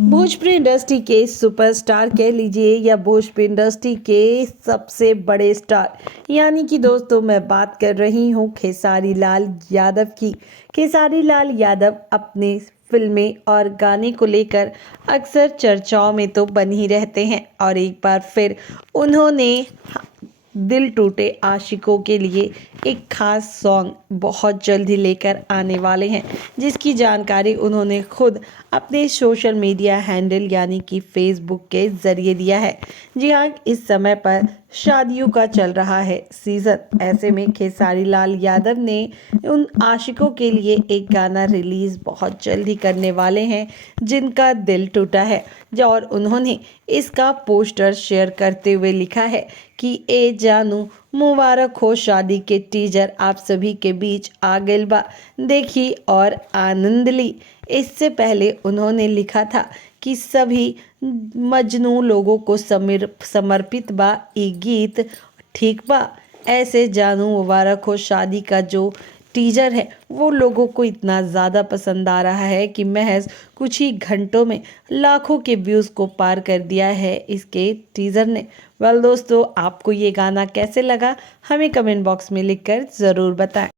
Bhojpuri industry के superstar कह लीजिए या भोजपुरी इंडस्ट्री के सबसे बड़े स्टार, यानी कि दोस्तों मैं बात कर रही हूँ खेसारी लाल यादव की। खेसारी लाल यादव अपने फिल्में और गाने को लेकर अक्सर चर्चाओं में तो बन ही रहते हैं और एक बार फिर उन्होंने दिल टूटे आशिकों के लिए एक खास सॉन्ग बहुत जल्द ही लेकर आने वाले हैं, जिसकी जानकारी उन्होंने खुद अपने सोशल मीडिया हैंडल यानी कि फेसबुक के ज़रिए दिया है। जी हाँ, इस समय पर शादियों का चल रहा है सीज़न। ऐसे में खेसारी लाल यादव ने उन आशिकों के लिए एक गाना रिलीज़ बहुत जल्द ही करने वाले हैं, जिनका दिल टूटा है। और उन्होंने इसका पोस्टर शेयर करते हुए लिखा है कि ए जानू मुबारक हो शादी के टीजर आप सभी के बीच आ गइल बा, देखी और आनंद ली। इससे पहले उन्होंने लिखा था कि सभी मजनू लोगों को समर्पित बा ई गीत, ठीक बा। ऐसे जानू मुबारक हो शादी का जो टीजर है वो लोगों को इतना ज़्यादा पसंद आ रहा है कि महज कुछ ही घंटों में लाखों के व्यूज़ को पार कर दिया है इसके टीज़र ने। वेल दोस्तों, आपको ये गाना कैसे लगा हमें कमेंट बॉक्स में लिखकर ज़रूर बताएं।